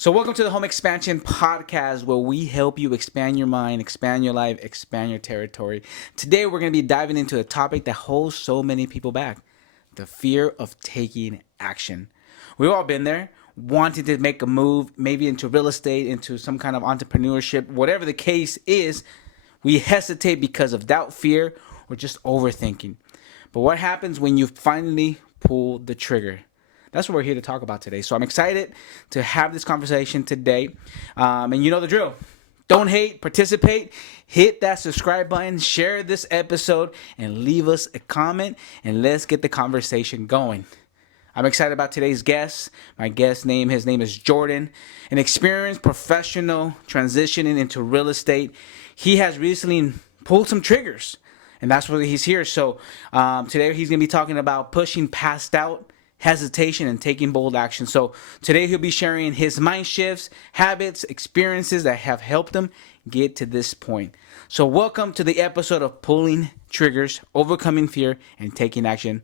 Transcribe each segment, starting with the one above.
So, welcome to the Home Expansion Podcast, where we help you expand your mind, expand your life, expand your territory. Today, we're going to be diving into a topic that holds so many people back: the fear of taking action. We've all been there, wanting to make a move, maybe into real estate, into some kind of entrepreneurship, whatever the case is. We hesitate because of doubt, fear, or just overthinking. But what happens when you finally pull the trigger? That's what we're here to talk about today. So I'm excited to have this conversation today. And you know the drill. Don't hate, participate, hit that subscribe button, share this episode, and leave us a comment, and let's get the conversation going. I'm excited about today's guest. His name is Jordan, an experienced professional transitioning into real estate. He has recently pulled some triggers, and that's why he's here. So today he's going to be talking about pushing past doubt, hesitation, and taking bold action. So today he'll be sharing his mind shifts, habits, experiences that have helped him get to this point. So welcome to the episode of Pulling Triggers, Overcoming Fear, and Taking Action.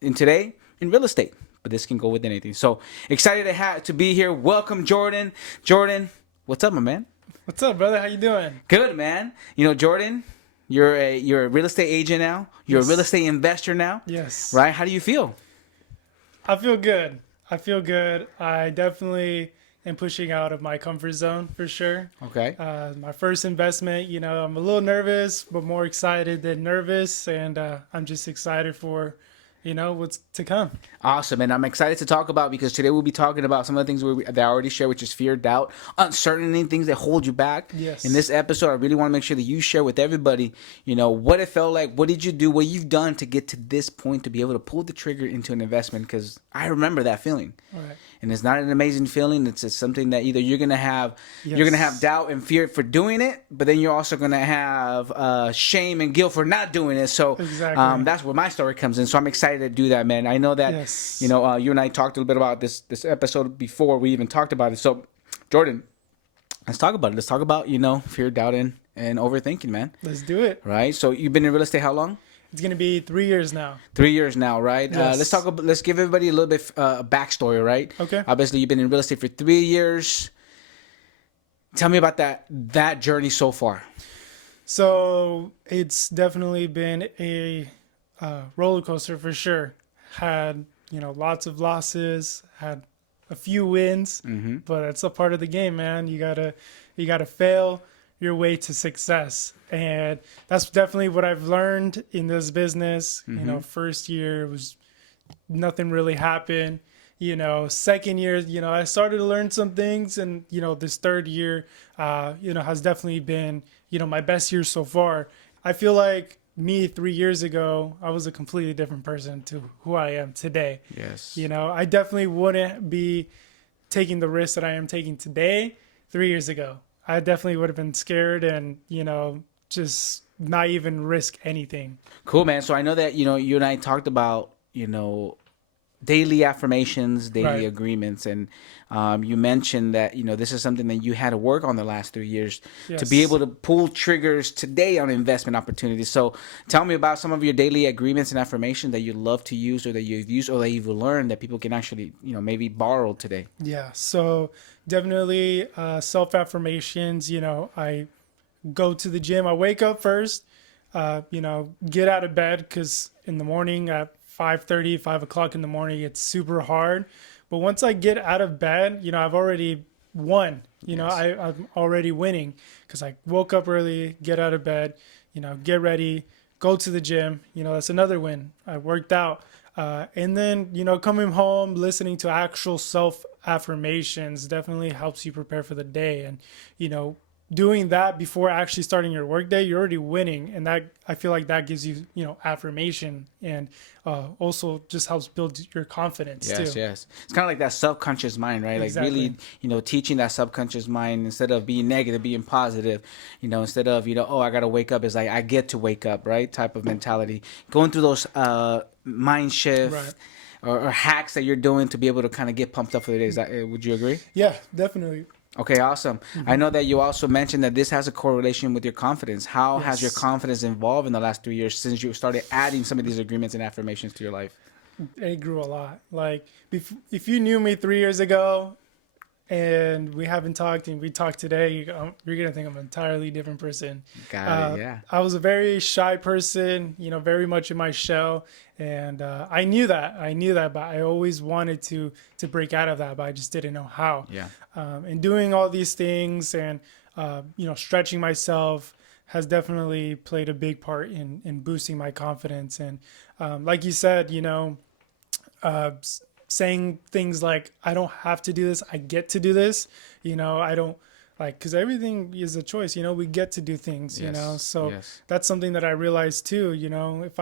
And today, in real estate, but this can go with anything. So excited to be here. Welcome, Jordan. Jordan, what's up, my man? What's up, brother? How you doing? Good, man. You know, Jordan, you're a real estate agent now. You're Yes. a real estate investor now. Yes. Right? How do you feel? I feel good. I definitely am pushing out of my comfort zone for sure. Okay. My first investment, I'm a little nervous, but more excited than nervous. And I'm just excited for, what's to come. Awesome. And I'm excited to talk about, because today we'll be talking about some of the things that I already shared, which is fear, doubt, uncertainty, things that hold you back. Yes. In this episode, I really want to make sure that you share with everybody, what it felt like, what did you do, what you've done to get to this point to be able to pull the trigger into an investment, because I remember that feeling. All right. And it's not an amazing feeling. It's something that either you're gonna have doubt and fear for doing it, but then you're also gonna have shame and guilt for not doing it. So Exactly. that's where my story comes in. So I'm excited to do that, man. I know that Yes. you and I talked a little bit about this episode before we even talked about it. So Jordan, let's talk about it. Let's talk about fear, doubt, and overthinking, man. Let's do it. Right. So you've been in real estate how long? It's going to be 3 years now. 3 years now, right? Yes. Let's give everybody a little bit backstory, right? Okay. Obviously, you've been in real estate for 3 years. Tell me about that journey so far. So it's definitely been a roller coaster for sure. Had lots of losses, had a few wins, but it's a part of the game, man. You gotta fail your way to success, and that's definitely what I've learned in this business. First year was nothing really happened. Second year, I started to learn some things, and this third year, has definitely been my best year so far. I feel like me 3 years ago, I was a completely different person to who I am today. Yes. I definitely wouldn't be taking the risk that I am taking today 3 years ago. I definitely would have been scared and, just not even risk anything. Cool, man. So I know that you and I talked about daily affirmations, daily Right. agreements, and you mentioned that this is something that you had to work on the last 3 years to be Yes. able to pull triggers today on investment opportunities. So tell me about some of your daily agreements and affirmations that you love to use, or that you've used, or that you've learned that people can actually maybe borrow today. Yeah, so definitely self-affirmations. I go to the gym. I wake up first, get out of bed, because in the morning at 5:30, 5 o'clock in the morning, it's super hard. But once I get out of bed, I've already won. Yes. I'm already winning, because I woke up early, get out of bed, get ready, go to the gym. That's another win. I worked out. And then, coming home, listening to actual self affirmations definitely helps you prepare for the day. And, doing that before actually starting your workday, you're already winning. And that, I feel like that gives you, affirmation, and also just helps build your confidence too. Yes. It's kind of like that subconscious mind, right? Exactly. Like really, teaching that subconscious mind, instead of being negative, being positive, instead of, oh, I got to wake up, it's like, I get to wake up, right? Type of mentality. Going through those mind shifts. Right. Or hacks that you're doing to be able to kind of get pumped up for the day. Is that, would you agree? Yeah, definitely. Okay, awesome. I know that you also mentioned that this has a correlation with your confidence. How has your Yes. confidence evolved in the last 3 years since you started adding some of these agreements and affirmations to your life? It grew a lot. Like, if you knew me 3 years ago, and we haven't talked, and we talked today, you're gonna think I'm an entirely different person. Got it. Yeah. I was a very shy person, very much in my shell, and I knew that. I knew that, but I always wanted to break out of that, but I just didn't know how. Yeah. And doing all these things and stretching myself has definitely played a big part in boosting my confidence. And like you said, saying things like, I don't have to do this, I get to do this. I don't because everything is a choice. We get to do things. Yes. So Yes. that's something that I realized too. If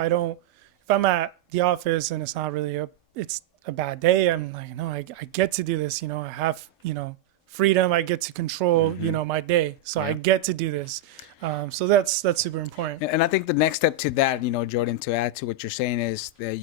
I'm at the office and it's not really it's a bad day, I'm like, no, I get to do this. I have freedom. I get to control my day, so I get to do this. So that's super important. And I think the next step to that, Jordan, to add to what you're saying is that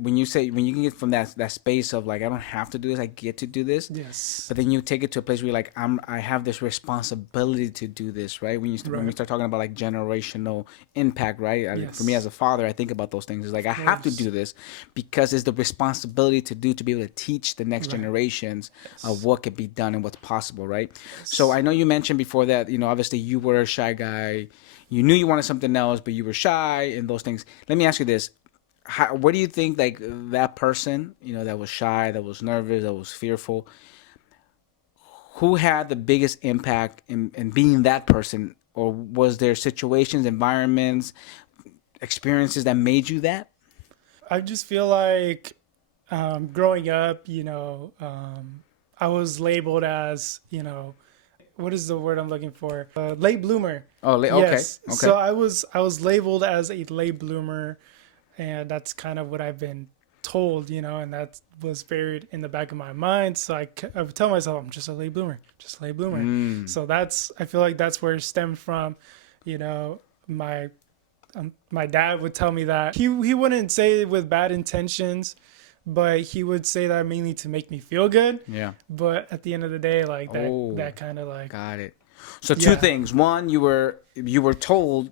when you can get from that space of like, I don't have to do this, I get to do this. Yes. But then you take it to a place where you're like, I have this responsibility to do this, right? When we start talking about like generational impact, right? Yes. For me as a father, I think about those things. It's like, I have to do this because it's the responsibility to be able to teach the next generations of what could be done and what's possible, right? Yes. So I know you mentioned before that, obviously you were a shy guy. You knew you wanted something else, but you were shy and those things. Let me ask you this. What do you think, like, that person, that was shy, that was nervous, that was fearful, who had the biggest impact in being that person? Or was there situations, environments, experiences that made you that? I just feel like growing up, I was labeled as, what is the word I'm looking for? Late bloomer. Oh, okay. Yes. Okay. So I was labeled as a late bloomer, and that's kind of what I've been told, and that was buried in the back of my mind. So I would tell myself, I'm just a late bloomer, just a late bloomer. So I feel like that's where it stemmed from. My my dad would tell me that he wouldn't say it with bad intentions, but he would say that mainly to make me feel good. Yeah. But at the end of the day, like that kind of like, Got it. So two things. One, you were told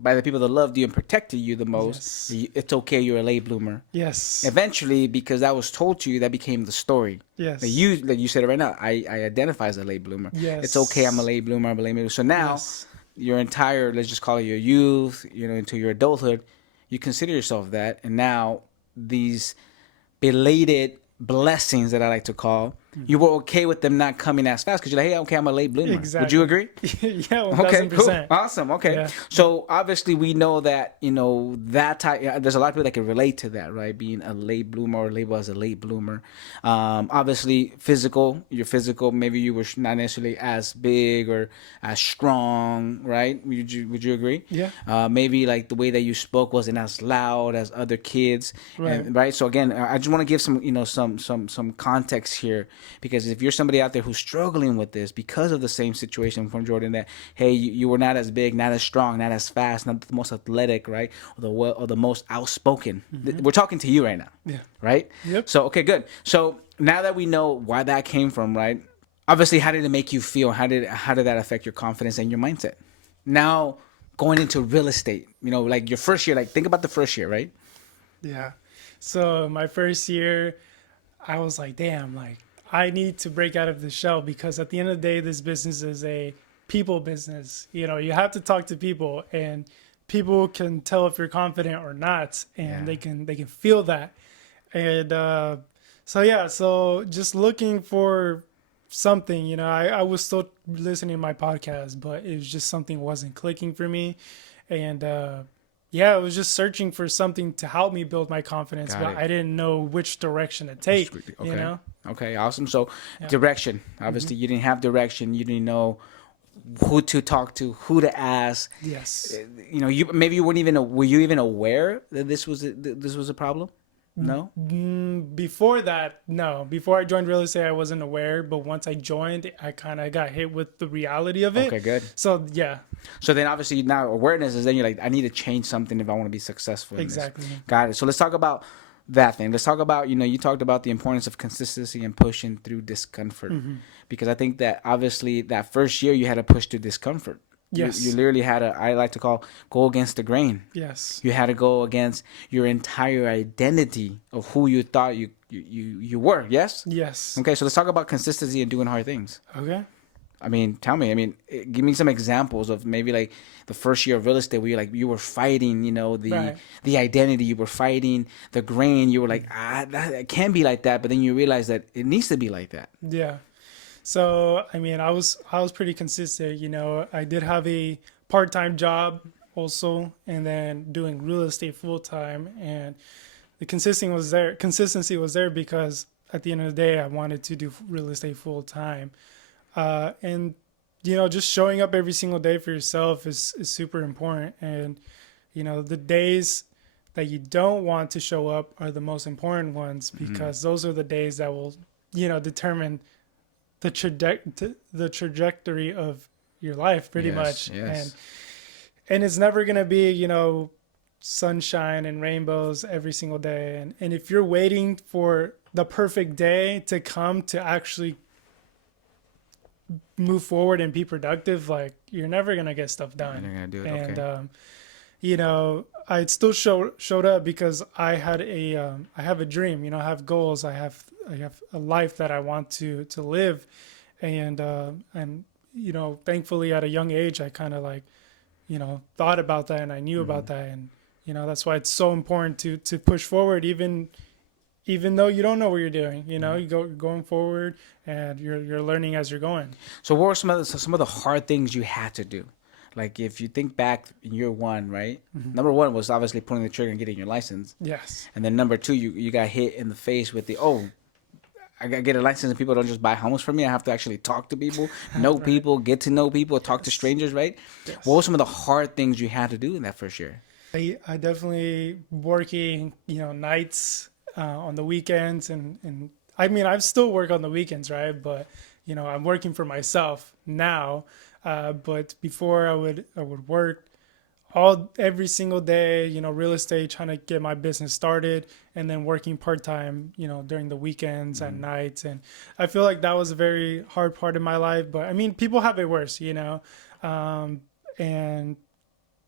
by the people that loved you and protected you the most, it's okay, you're a late bloomer. Yes. Eventually, because that was told to you, that became the story. Yes. Like you said it right now, I identify as a late bloomer. Yes. It's okay, I'm a late bloomer, I'm a late bloomer. So now, your entire, let's just call it your youth, into your adulthood, you consider yourself that. And now, these belated blessings that I like to call, you were okay with them not coming as fast because you're like, hey, okay, I'm a late bloomer. Exactly. Would you agree? Yeah, 1000%. Okay, cool. Awesome. Okay. Yeah. So obviously we know that, that type, there's a lot of people that can relate to that, right? Being a late bloomer or labeled as a late bloomer. Obviously you're physical, maybe you were not necessarily as big or as strong, right? Would you agree? Yeah. Maybe like the way that you spoke wasn't as loud as other kids. Right. Right. So again, I just want to give some context here. Because if you're somebody out there who's struggling with this because of the same situation from Jordan, that hey, you were not as big, not as strong, not as fast, not the most athletic, right, or the most outspoken. We're talking to you right now. Yeah. Right. Yep. So okay, good. So now that we know why that came from, right? Obviously, how did it make you feel? How did that affect your confidence and your mindset? Now going into real estate, like your first year, like think about the first year, right? Yeah. So my first year, I was like, damn, like, I need to break out of the shell, because at the end of the day, this business is a people business. You have to talk to people, and people can tell if you're confident or not, and they can feel that. And so just looking for something, I was still listening to my podcast, but it was just something wasn't clicking for me. And I was just searching for something to help me build my confidence, but I didn't know which direction to take. Okay. Okay, awesome. So direction. Obviously, you didn't have direction. You didn't know who to talk to, who to ask. Yes. You weren't even. Were you even aware that this was a problem? No. Before that, no. Before I joined real estate, I wasn't aware. But once I joined, I kind of got hit with the reality of it. Okay, good. So yeah. So then, obviously, now awareness is then you're like, I need to change something if I want to be successful. Exactly. Got it. So let's talk about that thing. Let's talk about, you talked about the importance of consistency and pushing through discomfort, because I think that obviously that first year you had to push through discomfort. You Yes. literally had to, I like to call, go against the grain. Yes. You had to go against your entire identity of who you thought you were. Yes. Yes. Okay, so let's talk about consistency and doing hard things. Okay. I mean, tell me. I mean, give me some examples of maybe like the first year of real estate where you were fighting, Right. the identity, you were fighting the grain. You were like, it can't be like that. But then you realize that it needs to be like that. Yeah. So, I mean, I was pretty consistent. I did have a part-time job also, and then doing real estate full-time, and the consistency was there because at the end of the day, I wanted to do real estate full-time. And just showing up every single day for yourself is super important. And the days that you don't want to show up are the most important ones, because those are the days that will determine the trajectory of your life, pretty much. Yes. And it's never going to be sunshine and rainbows every single day. And if you're waiting for the perfect day to come to actually move forward and be productive, like, you're never going to get stuff done. You're gonna do it. And Okay. I still showed up because I have a dream. I have goals. I have a life that I want to live. And thankfully at a young age, I kind of thought about that, and I knew about that. And that's why it's so important to push forward, even though you don't know what you're doing. You're going forward, and you're learning as you're going. So what were some of the hard things you had to do? Like if you think back in year one, right? Number one was obviously pulling the trigger and getting your license. Yes. And then number two, you got hit in the face with I got to get a license, and people don't just buy homes from me. I have to actually talk to people, know Right. people, get to know people, talk to strangers, right? Yes. What were some of the hard things you had to do in that first year? I definitely working, nights on the weekends, and I mean, I still work on the weekends, right? But I'm working for myself now. But before I would work every single day, real estate, trying to get my business started, and then working part-time, during the weekends and nights. And I feel like that was a very hard part of my life, but I mean, people have it worse, and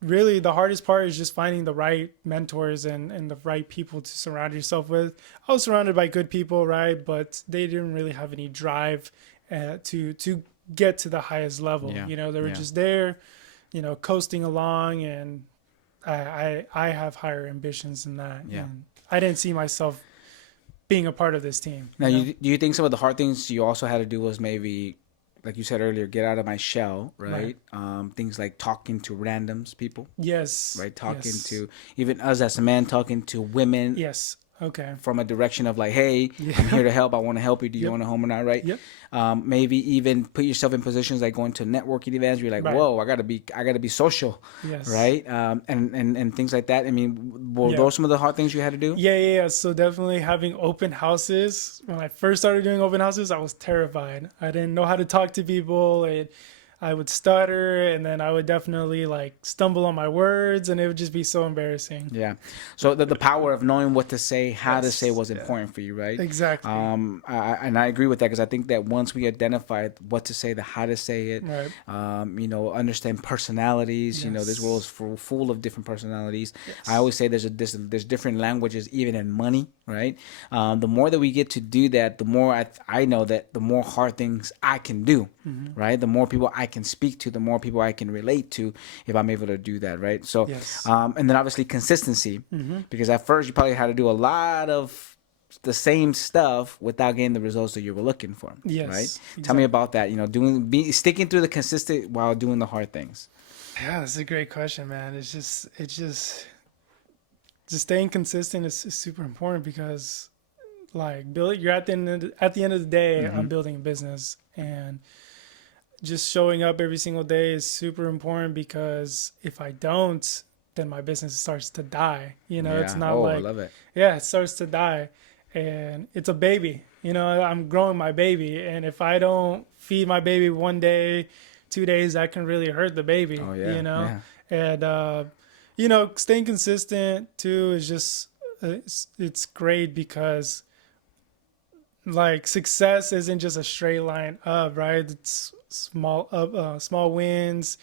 really the hardest part is just finding the right mentors and the right people to surround yourself with. I was surrounded by good people, right? But they didn't really have any drive to get to the highest level. Yeah. They were Yeah. just there, coasting along, and I have higher ambitions than that. Yeah. And I didn't see myself being a part of this team. Now, do you think some of the hard things you also had to do was maybe, like you said earlier, get out of my shell, right? Things like talking to randoms, people, Yes. right? Talking Yes. to even us as a man, talking to women. Yes. Okay. From a direction of like, hey, I'm here to help. I want to help you. Do you Yep. want a home or not, right? Yep. Maybe even put yourself in positions like going to networking events. Where you're like, Right. whoa, I gotta be social, Yes. right? And things like that. I mean, were Yeah. those some of the hard things you had to do? Yeah. So definitely having open houses. When I first started doing open houses, I was terrified. I didn't know how to talk to people, and I would stutter, and then I would definitely stumble on my words, and it would just be so embarrassing. Yeah. So the power of knowing what to say, how to Yes. say was important for you, right? Exactly. And I agree with that because I think that once we identified what to say, the how to say it, Right. understand personalities. This Yes. world is full of different personalities. Yes. I always say there's different languages even in money, right? The more that we get to do that, the more I know that the more hard things I can do, right? The more people I can speak to, the more people I can relate to if I'm able to do that, right? So, Yes. and then obviously consistency, because at first you probably had to do a lot of the same stuff without getting the results that you were looking for, Yes, right? Tell me about that. Sticking through the consistent while doing the hard things. Yeah, that's a great question, man. It's just staying consistent is super important, because you're at the end of the day, I'm building a business, and just showing up every single day is super important, because if I don't, then my business starts to die. It's not I love it. it starts to die, and it's a baby. I'm growing my baby, and if I don't feed my baby one day, 2 days, that can really hurt the baby. Oh yeah. And staying consistent too is just it's great, because success isn't just a straight line up, right? It's small wins,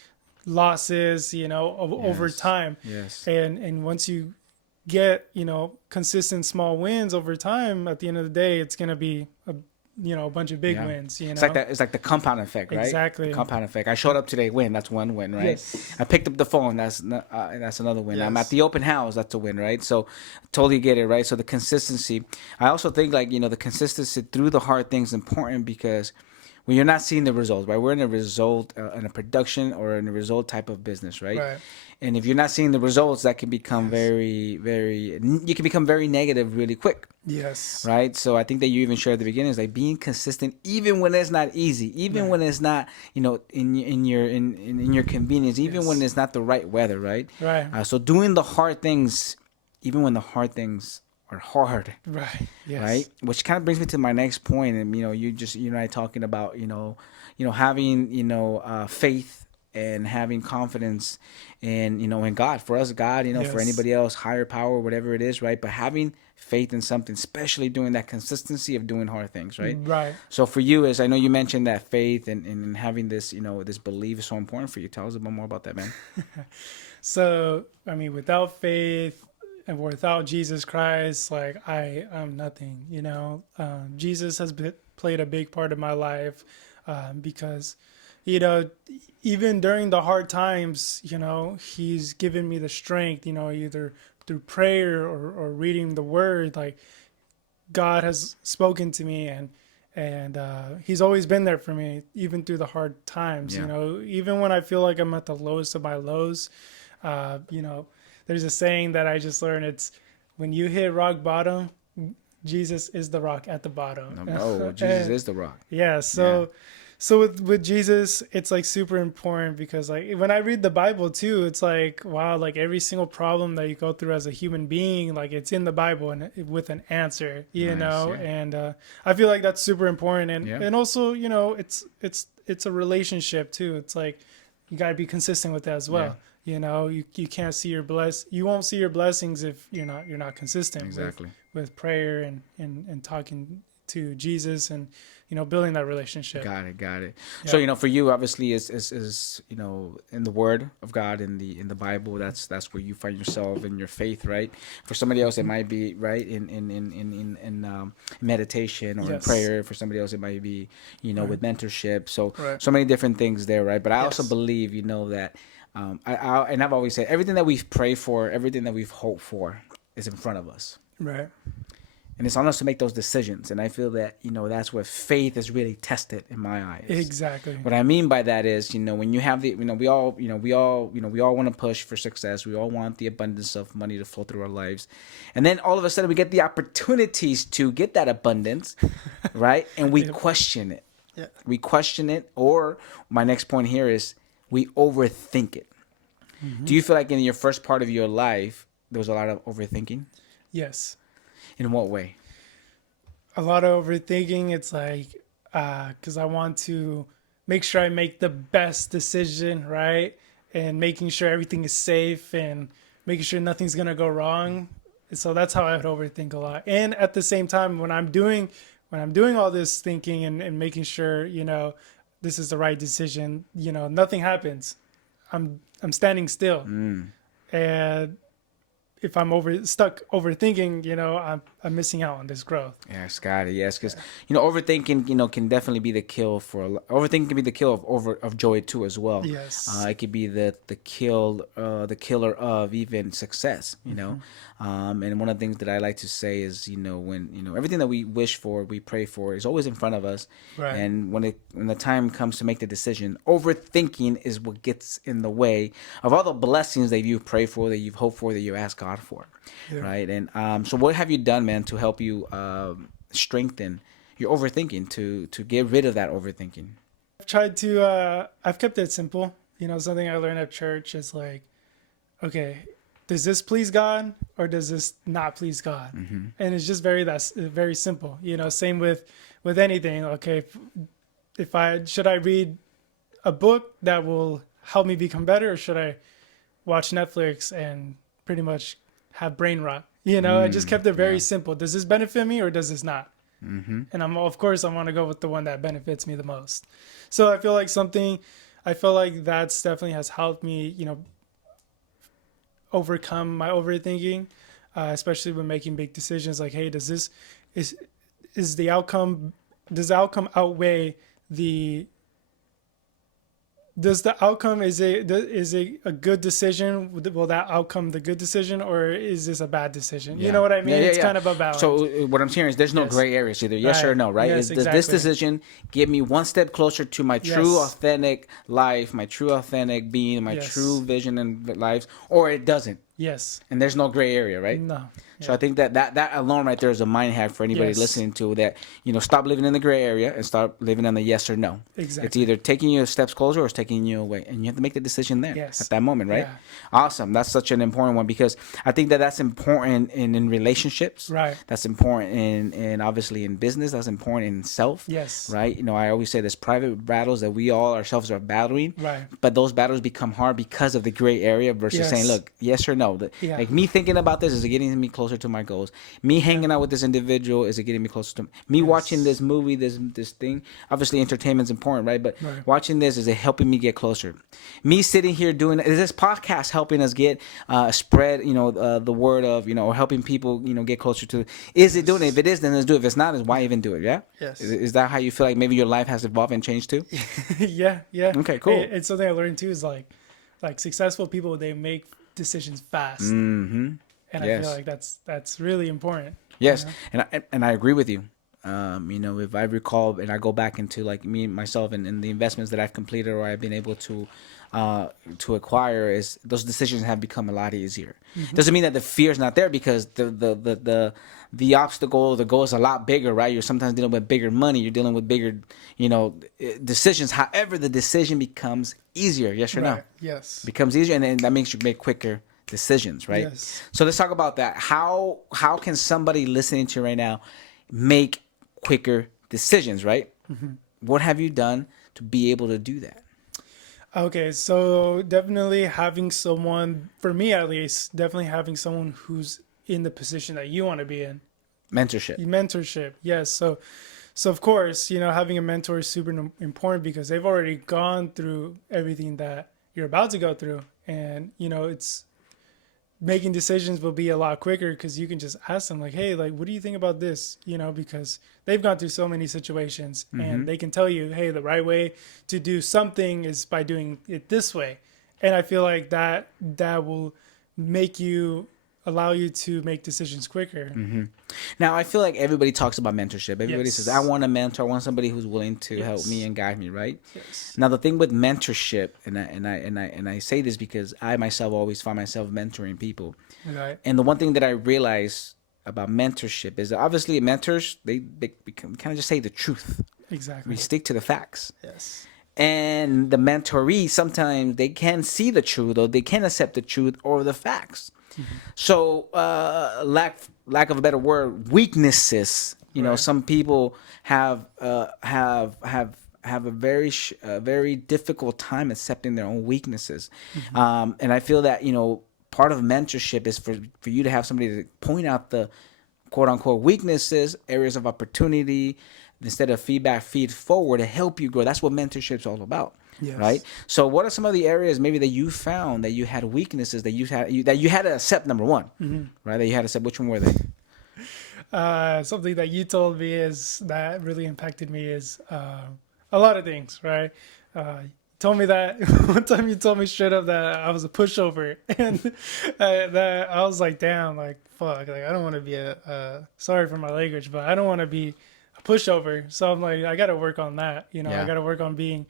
losses, over Yes. time. Yes. And once you get, consistent small wins over time, at the end of the day, it's going to be a bunch of big Yeah. wins, It's like that. It's like the compound effect, right? The Exactly. compound effect. I showed up today, win. That's one win, right? Yes. I picked up the phone. That's another win. I'm at Yes. the open house. That's a win, right? So, totally get it, right? So the consistency. I also think like the consistency through the hard things is important because when you're not seeing the results, right? We're in a result, in a production or in a result type of business, right? Right. And if you're not seeing the results, that can become Yes. you can become very negative really quick. Yes. Right. So I think that you even shared at the beginning is like being consistent, even when it's not easy, even Right. when it's not, in your convenience, even when Yes. it's not the right weather. Right. Right. So doing the hard things, even when the hard things are hard. Right. Right. Yes. Which kind of brings me to my next point. And, you and I talking about, having, faith and having confidence in God. For us, God, for Yes. anybody else, higher power, whatever it is, right? But having faith in something, especially doing that consistency of doing hard things, right? Right. So for you, as I know you mentioned that faith and having this, this belief is so important for you. Tell us a bit more about that, man. So, I mean, without faith and without Jesus Christ, like I'm nothing, Jesus has played a big part of my life, because, you know, even during the hard times, he's given me the strength, either through prayer or reading the word. Like, God has spoken to me, and he's always been there for me, even through the hard times. Yeah. Even when I feel like I'm at the lowest of my lows, uh, you know, there's a saying that I just learned. It's when you hit rock bottom, Jesus is the rock at the bottom. Oh, Jesus And is the rock. yeah, so with Jesus, it's like super important because like when I read the Bible too, it's like wow, like every single problem that you go through as a human being, like it's in the Bible and with an answer, Nice, yeah. and I feel like that's super important, and Yeah. and also it's a relationship too. It's like you got to be consistent with that as well. You can't see you won't see your blessings if you're not consistent Exactly. with prayer and talking to Jesus and building that relationship. Got it. Got it. Yeah. So for you, obviously, is in the Word of God in the Bible. That's where you find yourself in your faith, right? For somebody else, it might be right in meditation or in Yes. prayer. For somebody else, it might be with mentorship. So Right. so many different things there, right? But I also Yes. believe that and I've always said everything that we've prayed for, everything that we've hoped for, is in front of us. Right. And it's on us to make those decisions. And I feel that, that's where faith is really tested in my eyes. Exactly. What I mean by that is, when you have we all want to push for success. We all want the abundance of money to flow through our lives. And then all of a sudden we get the opportunities to get that abundance, right? And we Yep. question it. Yeah. We question it. Or my next point here is we overthink it. Mm-hmm. Do you feel like in your first part of your life, there was a lot of overthinking? Yes. In what way? A lot of overthinking. It's like because I want to make sure I make the best decision, right? And making sure everything is safe and making sure nothing's gonna go wrong. So that's how I would overthink a lot. And at the same time, when I'm doing all this thinking and making sure this is the right decision, nothing happens. I'm standing still, and if I'm stuck overthinking, I'm missing out on this growth. Yes, got it. Yes, because overthinking, can definitely be the kill overthinking can be the kill of joy too as well. Yes. It could be the killer of even success. And one of the things that I like to say is when everything that we wish for, we pray for, is always in front of us. Right. And when the time comes to make the decision, overthinking is what gets in the way of all the blessings that you've prayed for, that you've hoped for, that you ask God for. Yeah. Right. And so what have you done, man, to help you strengthen your overthinking, to get rid of that overthinking? I've kept it simple. Something I learned at church is like, okay, does this please God or does this not please God? Mm-hmm. And it's just very simple. Same with anything. Okay, if should I read a book that will help me become better, or should I watch Netflix and pretty much have brain rot? I just kept it very simple. Does this benefit me or does this not? Mm-hmm. And of course I want to go with the one that benefits me the most. So I feel like something I feel like that's definitely has helped me, overcome my overthinking, especially when making big decisions. Like, hey, is is the outcome does the outcome outweigh the does the outcome is a good decision? Will that outcome the good decision, or is this a bad decision? You Yeah. know what I Yeah, mean? yeah, It's yeah. kind of a balance. So what I'm hearing is there's no Yes. gray areas, either yes or Right. no, right? Yes, Does this exactly. decision get me one step closer to my true, Yes. authentic life, my true, authentic being, my true Yes. vision in life, or it doesn't? Yes. And there's no gray area, right? No. So I Yeah. think that alone right there is a mind hack for anybody Yes. listening to that, stop living in the gray area and start living in the yes or no. Exactly. It's either taking you steps closer or it's taking you away. And you have to make the decision there Yes. at that moment, right? Yeah. Awesome. That's such an important one because I think that's important in relationships. Right. That's important in obviously in business. That's important in self. Yes. Right. I always say there's private battles that we all ourselves are battling. Right. But those battles become hard because of the gray area versus Yes. saying, look, yes or no. Yeah. Like me thinking about this, is it getting me closer to my goals? Me hanging out with this individual, is it getting me closer to me Yes. watching this movie, this thing? Obviously, entertainment's important, right? But Right. watching this, is it helping me get closer? Me sitting here doing, is this podcast helping us get spread, the word of, or helping people, get closer to? Is it doing it? If it is, then let's do it. If it's not, is why even do it? Yeah. Yes. Is that how you feel like maybe your life has evolved and changed too? Yeah. Yeah. Okay, cool. It's something I learned too. Is like successful people, they make decisions fast. Mm-hmm. And Yes. I feel like that's really important. Yes, You know? and I agree with you. If I recall and I go back into like me myself and the investments that I've completed or I've been able to acquire, is those decisions have become a lot easier. Doesn't mean that the fear is not there, because the obstacle, the goal is a lot bigger, right? You're sometimes dealing with bigger money. You're dealing with bigger, decisions. However, the decision becomes easier. Yes or no? Right. Yes. Becomes easier, and then that makes you make quicker decisions, right? Yes. So let's talk about that. How can somebody listening to you right now make quicker decisions, right? What have you done to be able to do that? Okay, so definitely having someone, for me at least, definitely having someone who's in the position that you want to be in. Mentorship. Mentorship, yes. So of course, having a mentor is super important because they've already gone through everything that you're about to go through, and it's making decisions will be a lot quicker because you can just ask them like, hey, like, what do you think about this? Because they've gone through so many situations and they can tell you, hey, the right way to do something is by doing it this way. And I feel like that will allow you to make decisions quicker. Now, I feel like everybody talks about mentorship. Everybody Yes. says, I want a mentor. I want somebody who's willing to help Yes. me and guide me, right? Yes. Now, the thing with mentorship, and I say this because I myself always find myself mentoring people. Right. And the one thing that I realize about mentorship is that obviously mentors, they kind of just say the truth. Exactly. We stick to the facts. Yes. And the mentoree, sometimes they can see the truth, or they can accept the truth or the facts. So, lack of a better word, weaknesses. Right. Some people have a very difficult time accepting their own weaknesses, and I feel that part of mentorship is for you to have somebody to point out the quote unquote weaknesses, areas of opportunity, instead of feedback, feed forward to help you grow. That's what mentorship's all about. Yes. Right. So, what are some of the areas maybe that you found that you had weaknesses that you had to accept? Number one, right? That you had to accept. Which one were they? Something that you told me that really impacted me is a lot of things, right? Told me that one time you told me straight up that I was a pushover, and that I was like, damn, like fuck, like I don't want to be sorry for my language, but I don't want to be a pushover. So I'm like, I got to work on that. I got to work on being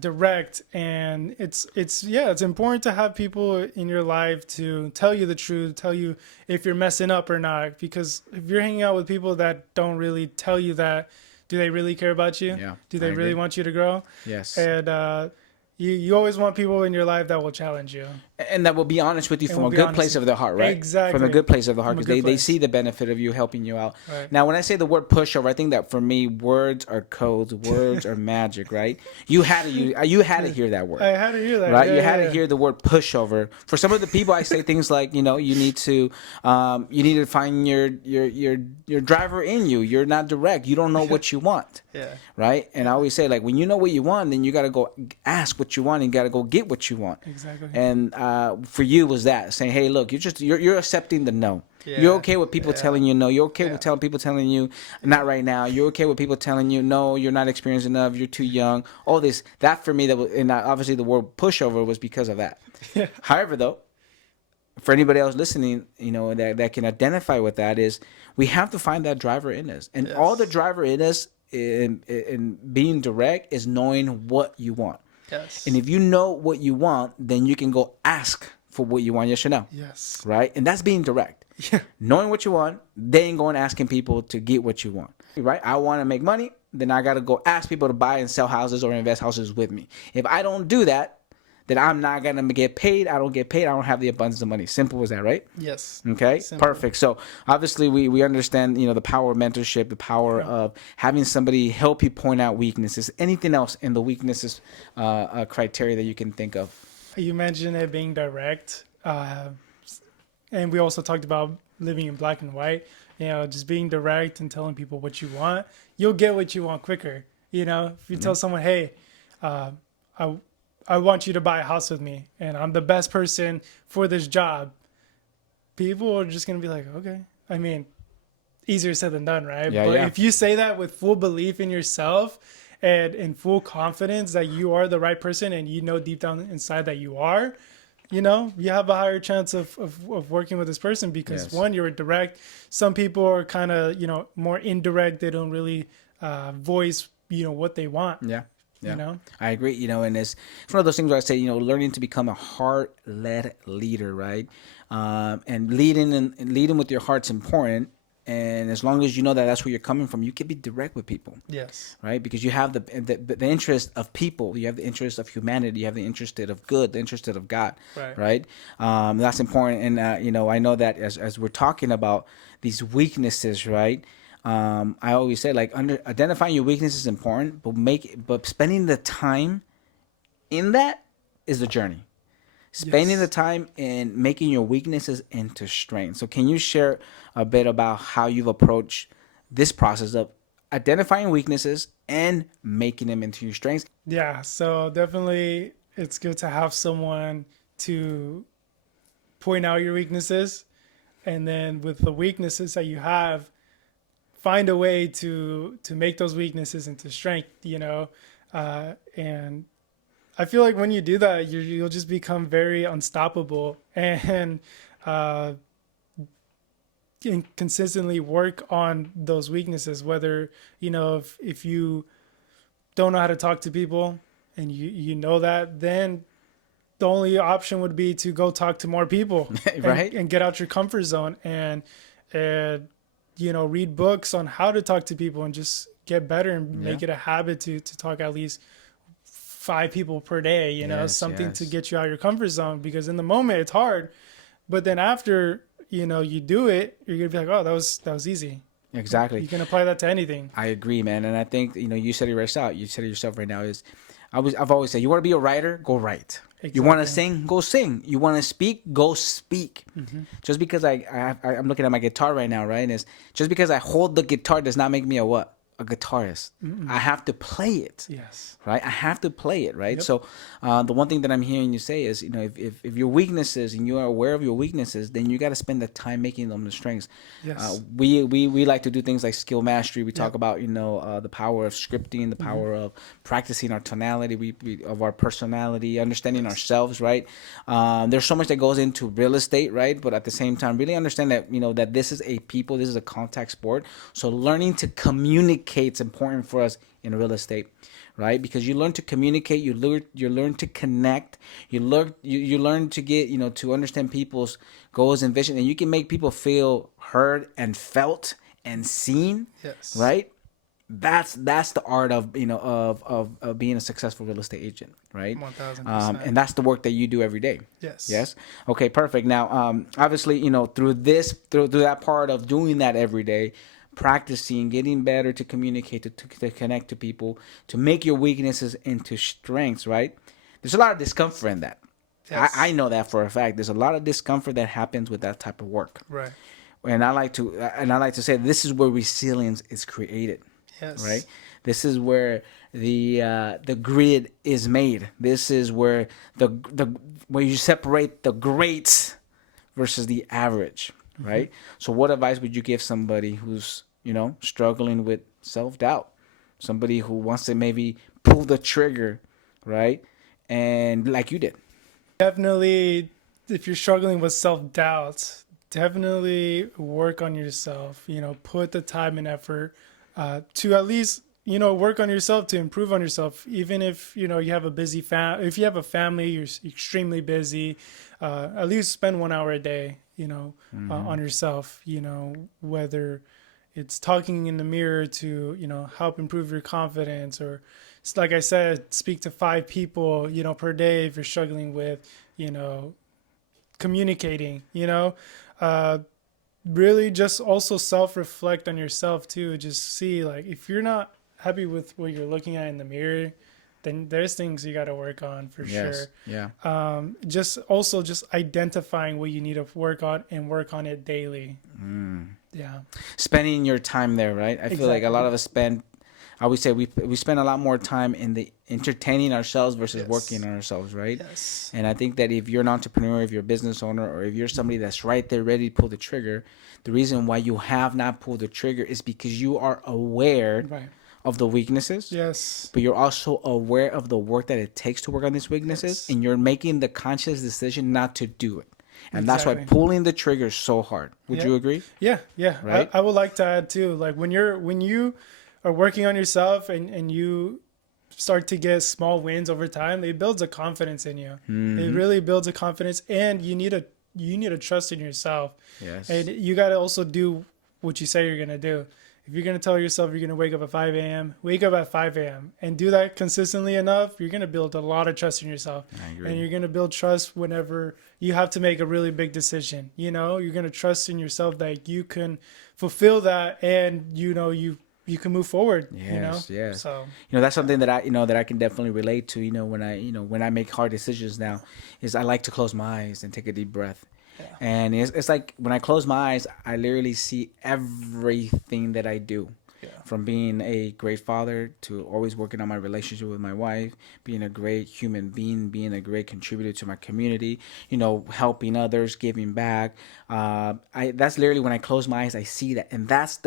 direct, and it's important to have people in your life to tell you the truth, tell you if you're messing up or not, because if you're hanging out with people that don't really tell you that, do they really care about you? Yeah, Do they I really agree. want you to grow? Yes. And you always want people in your life that will challenge you. And that will be honest with you from will a be good honest place with of the heart, right? Exactly. From a good place of the heart, From a because good they place. see the benefit of you helping you out. Right. Now, when I say the word pushover, I think that for me, words are codes, words are magic, right? You had to hear that word. I had to hear that. Right, Yeah, you had yeah, to hear the word pushover. For some of the people, I say things like, you need to find your driver in you. You're not direct. You don't know what you want. Yeah. Right, and I always say, like, when you know what you want, then you got to go ask what what you want, and you got to go get what you want. Exactly. And for you was that saying, hey, look, you're accepting the no. Yeah. You're okay with people telling you no. You're okay Yeah. with people telling you not right now. You're okay with people telling you no, you're not experienced enough, you're too young. All this, that for me, that was, and obviously the word pushover was because of that. Yeah. However, though, for anybody else listening, that can identify with that, is we have to find that driver in us, and all the driver in us in being direct is knowing what you want. Yes. And if you know what you want, then you can go ask for what you want, yes or no. Yes. Right? And that's being direct. Yeah. Knowing what you want, then going asking people to get what you want. Right? I want to make money, then I got to go ask people to buy and sell houses or invest houses with me. If I don't do that, then I'm not going to get paid. I don't get paid. I don't have the abundance of money. Simple as that, right? Yes. Okay, Simple. perfect. So obviously we understand, the power of mentorship, the power of having somebody help you point out weaknesses. Anything else in the weaknesses criteria that you can think of? You mentioned it being direct, and we also talked about living in black and white. Just being direct and telling people what you want, you'll get what you want quicker. If you tell someone, hey, I want you to buy a house with me, and I'm the best person for this job, people are just going to be like, okay. I mean, easier said than done, right? Yeah, but yeah. if you say that with full belief in yourself and in full confidence that you are the right person, and deep down inside that you are, you have a higher chance of working with this person, because Yes. one, you're direct. Some people are kind of, more indirect. They don't really voice, what they want. Yeah. Yeah, You I agree. And it's one of those things where I say, learning to become a heart-led leader, right? And leading with your heart's important. And as long as you know that that's where you're coming from, you can be direct with people, Yes. right? Because you have the interest of people, you have the interest of humanity, you have the interest of good, the interest of God, right? That's important. And I know that as we're talking about these weaknesses, right? I always say, like, identifying your weaknesses is important, but spending the time in that is the journey. Spending the time in making your weaknesses into strengths. So can you share a bit about how you've approached this process of identifying weaknesses and making them into your strengths? Yeah, so definitely it's good to have someone to point out your weaknesses, and then with the weaknesses that you have, find a way to make those weaknesses into strength, and I feel like when you do that, you'll just become very unstoppable, and consistently work on those weaknesses. Whether, if you don't know how to talk to people, and you know that, then the only option would be to go talk to more people, Right? and get out your comfort zone, and read books on how to talk to people, and just get better, and make it a habit to talk at least 5 people per day, something to get you out of your comfort zone, because in the moment it's hard, but then after, you do it, you're going to be like, oh, that was easy. Exactly. You can apply that to anything. I agree, man. And I think, you said it yourself. You said it yourself right now is, I've always said, you want to be a writer, go write. Exactly. You want to sing, go sing. You want to speak, go speak. Mm-hmm. Just because I'm looking at my guitar right now, right? And it's just because I hold the guitar does not make me a what? A guitarist. I have to play it. Yes. Right? I have to play it, right? Yep. So the one thing that I'm hearing you say is, if your weaknesses, and you are aware of your weaknesses, then you got to spend the time making them the strengths. Yes. We like to do things like skill mastery. We talk about, the power of scripting, the power of practicing our tonality, of our personality, understanding ourselves, right? There's so much that goes into real estate, right? But at the same time, really understand that, that this is this is a contact sport. So learning to communicate is important for us in real estate, right? Because you learn to communicate, you learn to connect, you learn to get, to understand people's goals and vision, and you can make people feel heard and felt and seen. Yes. Right? That's the art of of being a successful real estate agent, right? 1000%. And that's the work that you do every day. Yes. Okay, perfect. Now, obviously, through that part of doing that every day, practicing, getting better to communicate, to connect to people, to make your weaknesses into strengths, right? There's a lot of discomfort in that. Yes. I know that for a fact. There's a lot of discomfort that happens with that type of work. Right. And I like to say this is where resilience is created. Yes. Right? This is where the grid is made. This is where the where you separate the greats versus the average, right? So what advice would you give somebody who's, struggling with self-doubt? Somebody who wants to maybe pull the trigger, right? And like you did. Definitely, if you're struggling with self doubt, definitely work on yourself. Put the time and effort to at least work on yourself, to improve on yourself. Even if you have a busy if you have a family, you're extremely busy. At least spend 1 hour a day, on yourself. Whether it's talking in the mirror to help improve your confidence, or it's like I said, speak to 5 people per day if you're struggling with communicating. Uh, really just also self-reflect on yourself too. Just see, like, if you're not happy with what you're looking at in the mirror, then there's things you got to work on for Yes. sure. Yeah. Just identifying what you need to work on and work on it daily. Yeah. Spending your time there, right? I feel like a lot Exactly. of us spend. I would say we spend a lot more time in the entertaining ourselves versus working Yes. on ourselves, right? Yes. And I think that if you're an entrepreneur, if you're a business owner, or if you're somebody that's right there ready to pull the trigger, the reason why you have not pulled the trigger is because you are aware Right. of the weaknesses, Yes. but you're also aware of the work that it takes to work on these weaknesses, Yes. and you're making the conscious decision not to do it. And that's why Exactly. pulling the trigger is so hard. Would Yep. you agree? Yeah. Yeah. Right? I would like to add too, like when you are working on yourself and you start to get small wins over time, it builds a confidence in you. It really builds a confidence, and you need to trust in yourself. Yes. And you got to also do what you say you're going to do. If you're going to tell yourself you're going to wake up at 5 a.m., wake up at 5 a.m. and do that consistently enough, you're going to build a lot of trust in yourself. I agree. And you're going to build trust whenever you have to make a really big decision. You're going to trust in yourself that you can fulfill that, and you can move forward. Yes, yes. So That's something that I can definitely relate to. When I make hard decisions now, is I like to close my eyes and take a deep breath. yeah. And it's like when I close my eyes, I literally see everything that I do. Yeah. From being a great father to always working on my relationship with my wife, being a great human being, being a great contributor to my community, helping others, giving back. That's literally when I close my eyes, I see that. And that's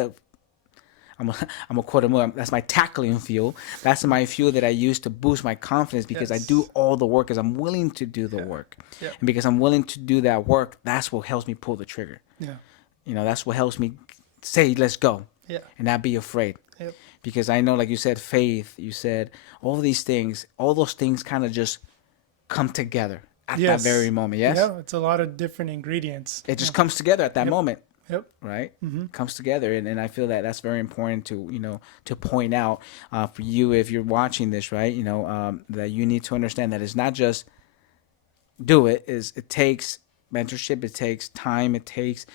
I'm a quote him. That's my tackling fuel. That's my fuel that I use to boost my confidence, because I do Yes. all the work, because I'm willing to do the work. Yeah. And because I'm willing to do that work, that's what helps me pull the trigger. Yeah. That's what helps me say, let's go, Yeah. and not be afraid. Yep. Because I know, like you said, faith, you said all these things, all those things kind of just come together at that Yes. very moment. Yes. Yeah. It's a lot of different ingredients. It just comes together at that Yep. moment. Yep. Right? Comes together, and I feel that that's very important to point out for you if you're watching this, right? That you need to understand that it's not just do it. It takes mentorship, it takes time, it takes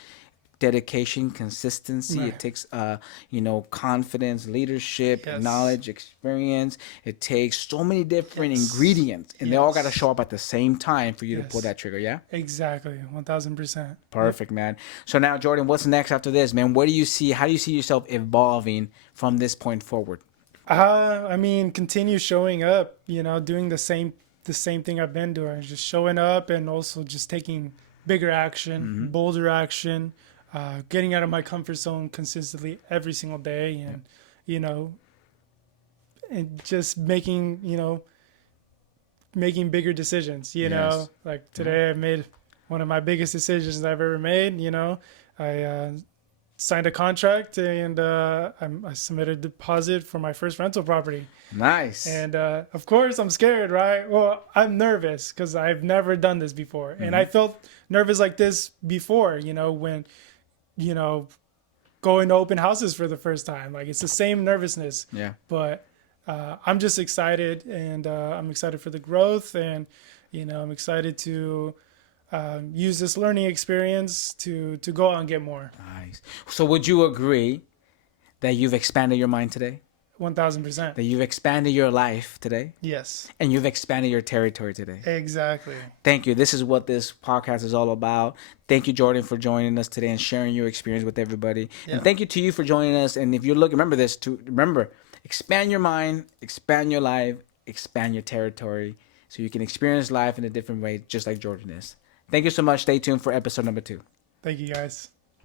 dedication, consistency, Right. it takes confidence, leadership, Yes. knowledge, experience. It takes so many different Yes. ingredients, and they all got to Yes. show up at the same time for you to pull Yes. that trigger. Yeah. Exactly. 1000%. Perfect, man. So now, Jordan, what's next after this, man? What do you see? How do you see yourself evolving from this point forward? I mean, continue showing up, doing the same thing I've been doing, just showing up, and also just taking bigger action, bolder action, getting out of my comfort zone consistently every single day, and, and just making bigger decisions, Yes. like today I made one of my biggest decisions I've ever made. I signed a contract, and I submitted a deposit for my first rental property. Nice. And of course, I'm scared, right? Well, I'm nervous because I've never done this before. And I felt nervous like this before, when, going to open houses for the first time. Like, it's the same nervousness. Yeah. But I'm just excited, and I'm excited for the growth. And, I'm excited to use this learning experience to go out and get more. Nice. So would you agree that you've expanded your mind today? 1000%. That you've expanded your life today? Yes, And you've expanded your territory today? exactly. Thank you. This is what this podcast is all about. Thank you, Jordan, for joining us today and sharing your experience with everybody. Yeah. And thank you to you for joining us. And if you're looking, remember, expand your mind, expand your life, expand your territory, so you can experience life in a different way, just like Jordan is. Thank you so much. Stay tuned for episode number 2. Thank you, guys.